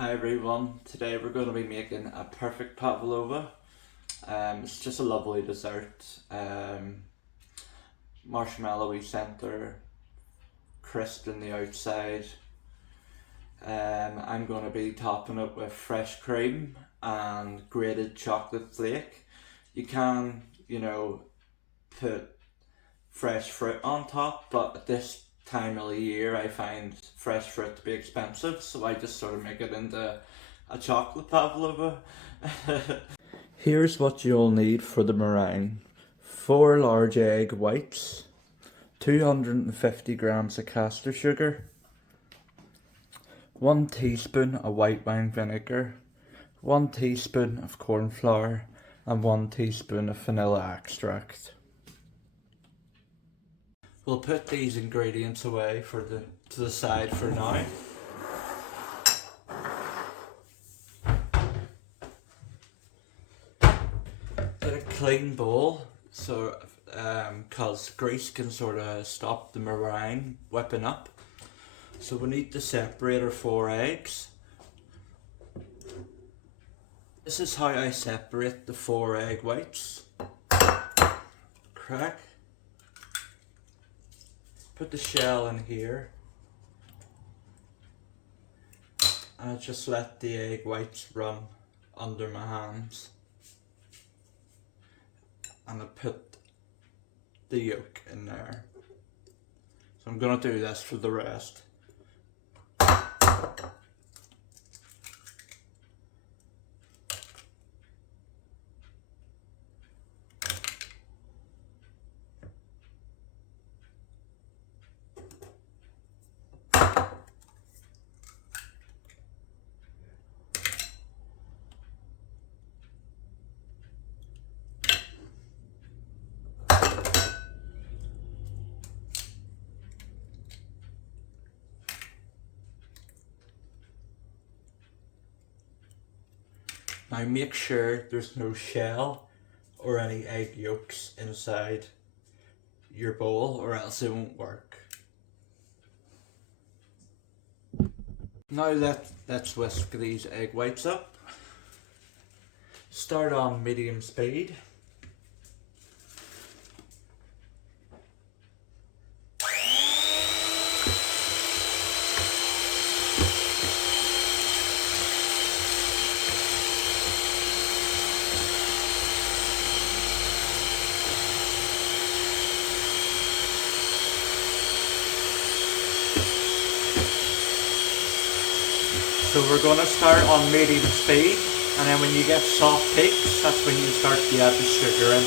Hi everyone, today we're going to be making a perfect pavlova. It's just a lovely dessert, marshmallowy centre, crisp in the outside. I'm going to be topping it with fresh cream and grated chocolate flake. You can, put fresh fruit on top, but at this time of the year I find fresh fruit to be expensive, so I just sort of make it into a chocolate pavlova. Here's what you'll need for the meringue: 4 large egg whites, 250 grams of caster sugar, 1 teaspoon of white wine vinegar, 1 teaspoon of corn flour, and 1 teaspoon of vanilla extract. We'll put these ingredients away to the side for now. Get a clean bowl, so cause grease can sort of stop the meringue whipping up. So we need to separate our 4 eggs. This is how I separate the 4 egg whites. Crack. Put the shell in here. And I just let the egg whites run under my hands. And I put the yolk in there. So I'm going to do this for the rest. Now make sure there's no shell or any egg yolks inside your bowl, or else it won't work. Now let's whisk these egg whites up. Start on medium speed. So we're going to start on medium speed, and then when you get soft peaks, that's when you start to add the sugar in.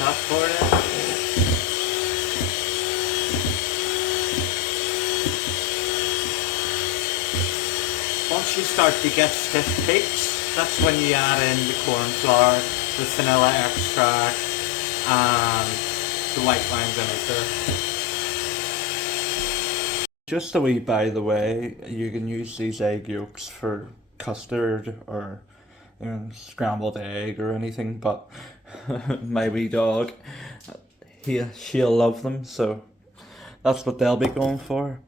That's for it. Once you start to get stiff peaks, that's when you add in the corn flour, the vanilla extract, and the white wine vinegar. Just a wee by the way, you can use these egg yolks for custard or scrambled egg or anything, but my wee dog, she'll love them, so that's what they'll be going for.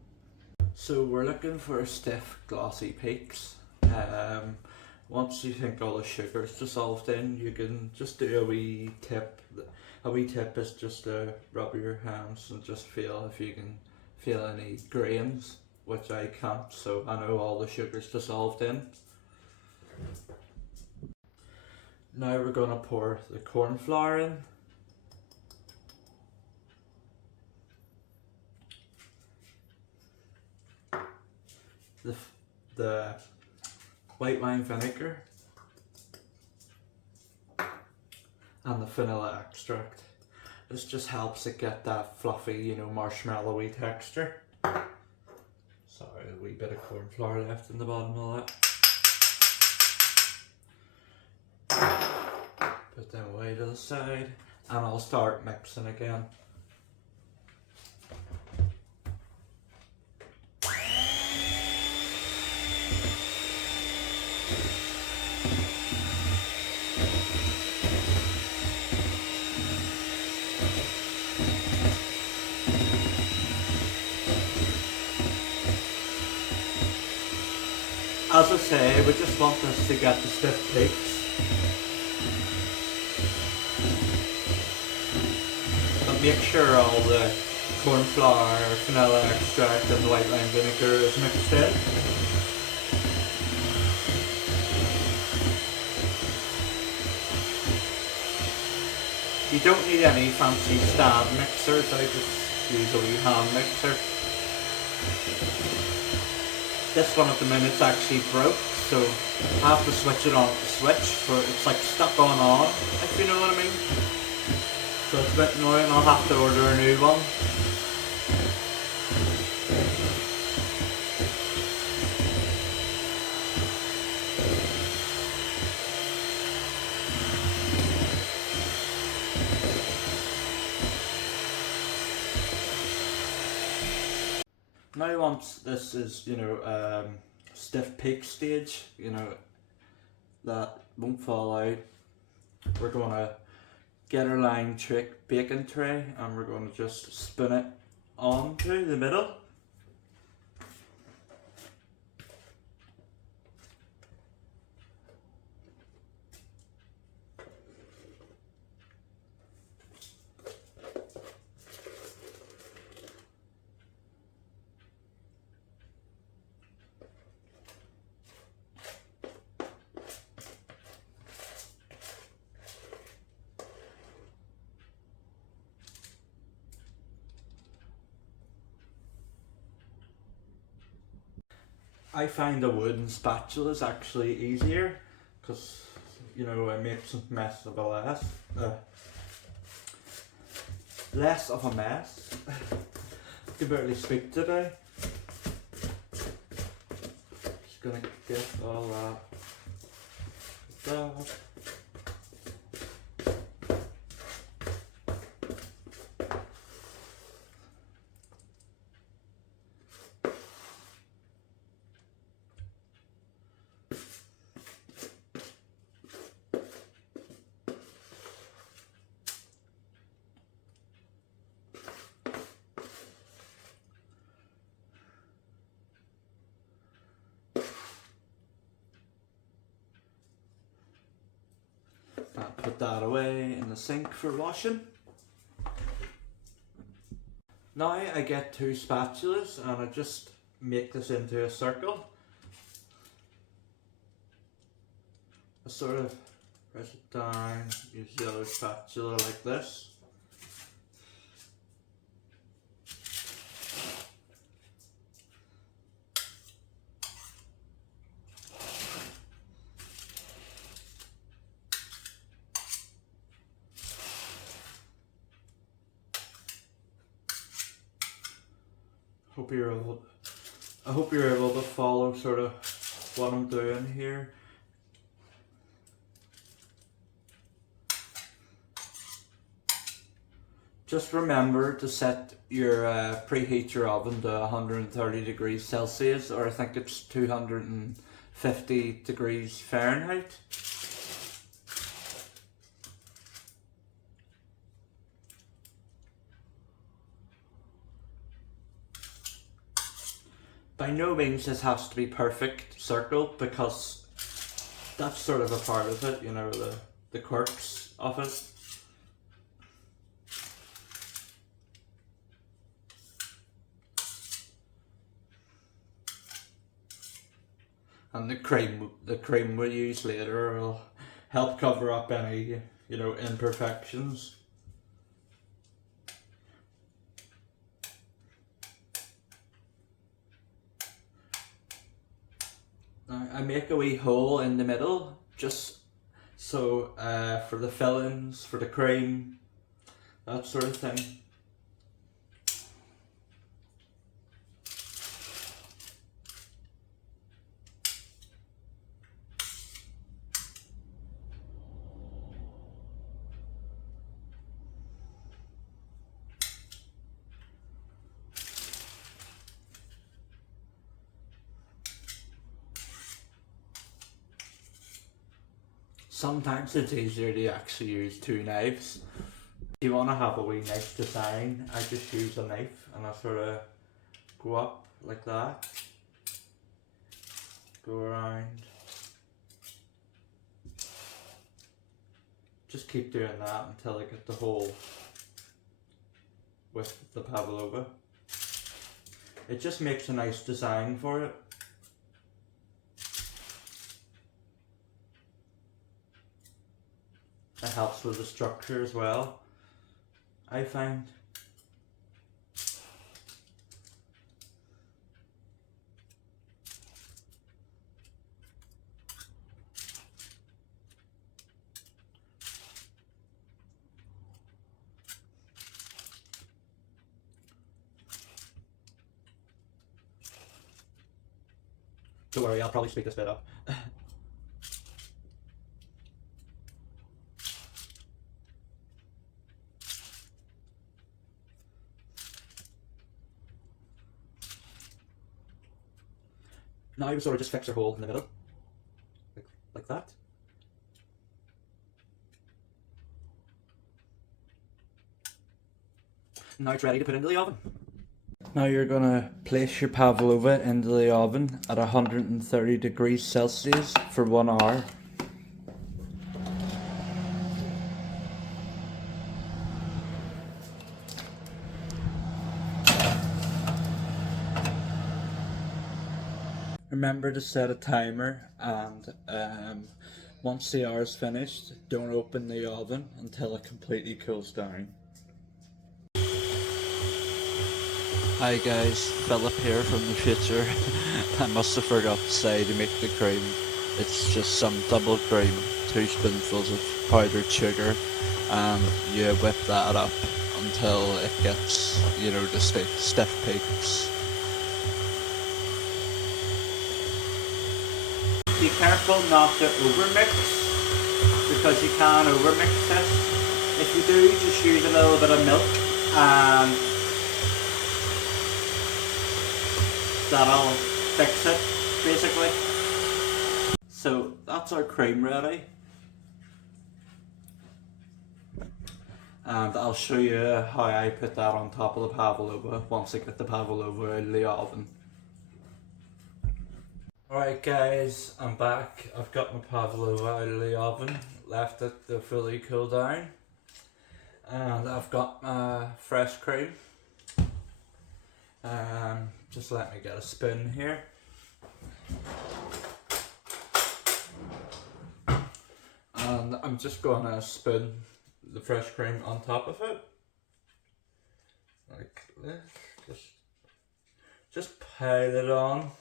So we're looking for stiff glossy peaks. Once you think all the sugar's dissolved in, you can just do a wee tip. A wee tip is just to rub your hands and just feel if you can feel any grains, which I can't, so I know all the sugar's dissolved in. Now we're going to pour the corn flour in. The white wine vinegar and the vanilla extract. This just helps it get that fluffy, you know, marshmallowy texture. Sorry, a wee bit of corn flour left in the bottom of that. Put them away to the side and I'll start mixing again. As I say, we just want this to get the stiff peaks. But make sure all the corn flour, vanilla extract and the white wine vinegar is mixed in. You don't need any fancy stand mixers, I just use a wee hand mixer. This one at the minute's actually broke, so I have to switch it on the switch, so it's like stuck on, if you know what I mean. So it's a bit annoying, I'll have to order a new one. Now once this is, you know, stiff peak stage, you know, that won't fall out, we're going to get our line trick baking tray and we're going to just spin it onto the middle. I find a wooden spatula is actually easier because, you know, it makes a mess of a less of a mess. I can barely speak today. Just gonna get all that. I'll put that away in the sink for washing. Now I get two spatulas and I just make this into a circle. I sort of press it down, use the other spatula like this. I hope you're able to follow sort of what I'm doing here. Just remember to set your preheat your oven to 130 degrees Celsius, or I think it's 250 degrees Fahrenheit. By no means this has to be perfect circle, because that's sort of a part of it, you know, the quirks of it. And the cream we use later will help cover up any, you know, imperfections. Now I make a wee hole in the middle just so for the fillings, for the cream, that sort of thing. Sometimes it's easier to actually use two knives. If you want to have a wee nice design, I just use a knife and I sort of go up like that, go around. Just keep doing that until I get the hole with the Pavlova. It just makes a nice design for it. It helps with the structure as well, I find. Don't worry, I'll probably speed this bit up. Now we sort of just fix our hole in the middle, like that. Now it's ready to put into the oven. Now you're going to place your Pavlova into the oven at 130 degrees Celsius for 1 hour. Remember to set a timer, and once the hour is finished, don't open the oven until it completely cools down. Hi guys, Philip here from the future. I must have forgot to say to make the cream. It's just some double cream, 2 spoonfuls of powdered sugar, and you whip that up until it gets, you know, the stiff peaks. Be careful not to overmix, because you can overmix this. If you do, just use a little bit of milk and that'll fix it, basically. So that's our cream ready. And I'll show you how I put that on top of the Pavlova once I get the Pavlova out of the oven. Alright guys, I'm back. I've got my Pavlova out of the oven, left it to fully cool down, and I've got my fresh cream. Just let me get a spoon here. And I'm just going to spoon the fresh cream on top of it, like this. Just pile it on.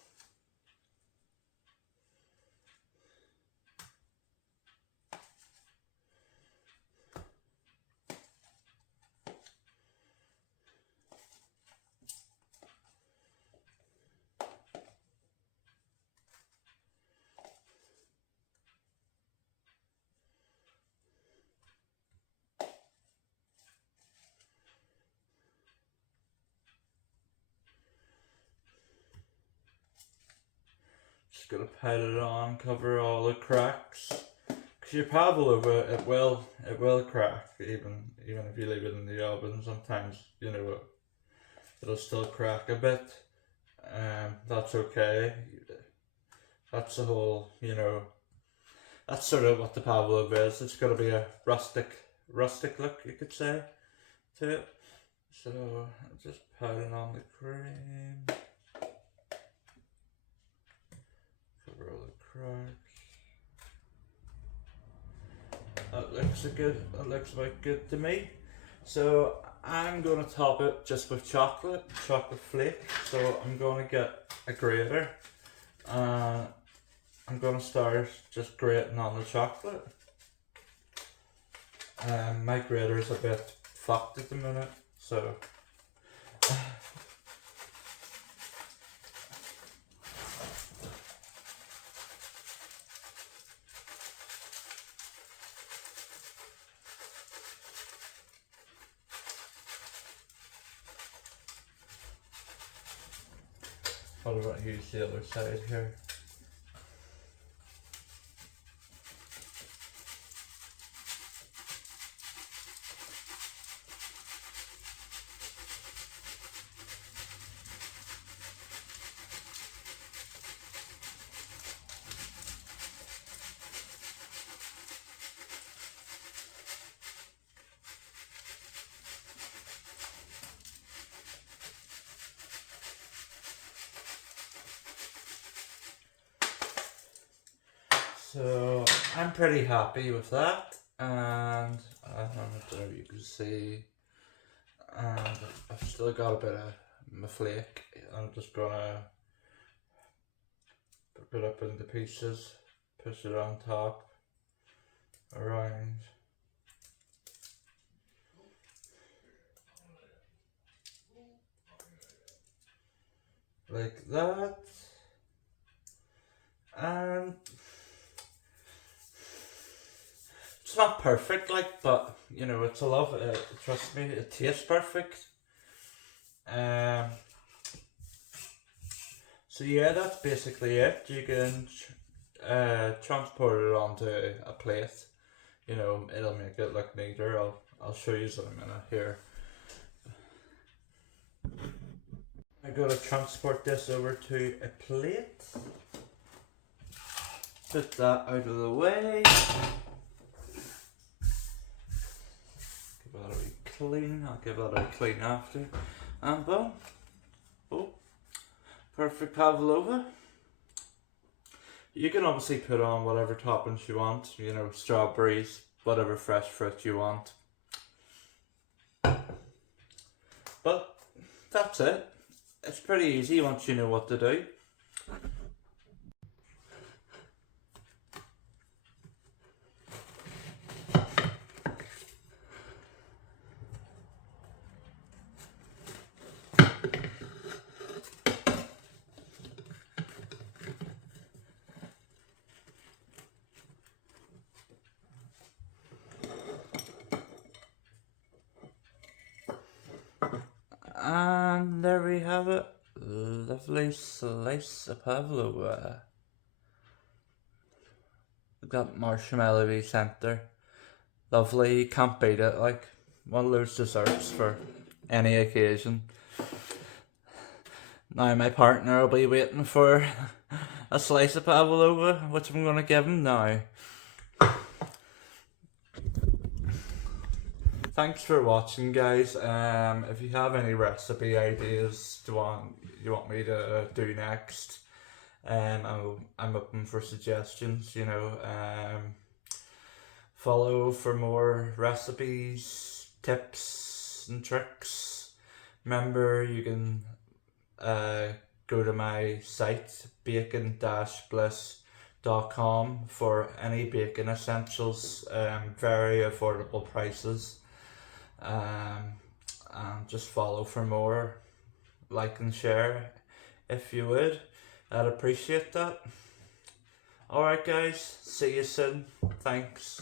Just gonna pile it on, cover all the cracks. Cause your Pavlova, it will crack even if you leave it in the oven. Sometimes, you know, it'll still crack a bit. That's okay. That's the whole, you know, that's sort of what the Pavlova is. It's gotta be a rustic look, you could say, to it. So I'm just piling on the cream. Cover all the cracks. It looks about good to me. So I'm gonna top it just with chocolate flake. So I'm gonna get a grater. I'm gonna start just grating on the chocolate. My grater is a bit fucked at the minute, so what about use the other side here? So I'm pretty happy with that, and I don't know if you can see, and I've still got a bit of my flake. I'm just gonna put it up into pieces, push it on top, around. Like that, and it's not perfect, like, but you know, it's a love. Trust me, it tastes perfect. So yeah, that's basically it. You can transport it onto a plate. You know, it'll make it look neater. I'll show you in a minute here. I'm gonna transport this over to a plate. Put that out of the way. Give that a wee clean. I'll give that a clean after. And boom. Oh, perfect pavlova. You can obviously put on whatever toppings you want. You know, strawberries, whatever fresh fruit you want. But that's it. It's pretty easy once you know what to do. And there we have it. Lovely slice of pavlova. We've got marshmallowy centre. Lovely, you can't beat it. Like one of those desserts for any occasion. Now my partner will be waiting for a slice of pavlova, which I'm going to give him now. Thanks for watching, guys. If you have any recipe ideas you want me to do next, I'm open for suggestions. You know, follow for more recipes, tips and tricks. Remember, you can go to my site bacon-bliss.com for any baking essentials, very affordable prices. And just follow for more, like and share if you would. I'd appreciate that. Alright guys, see you soon. Thanks.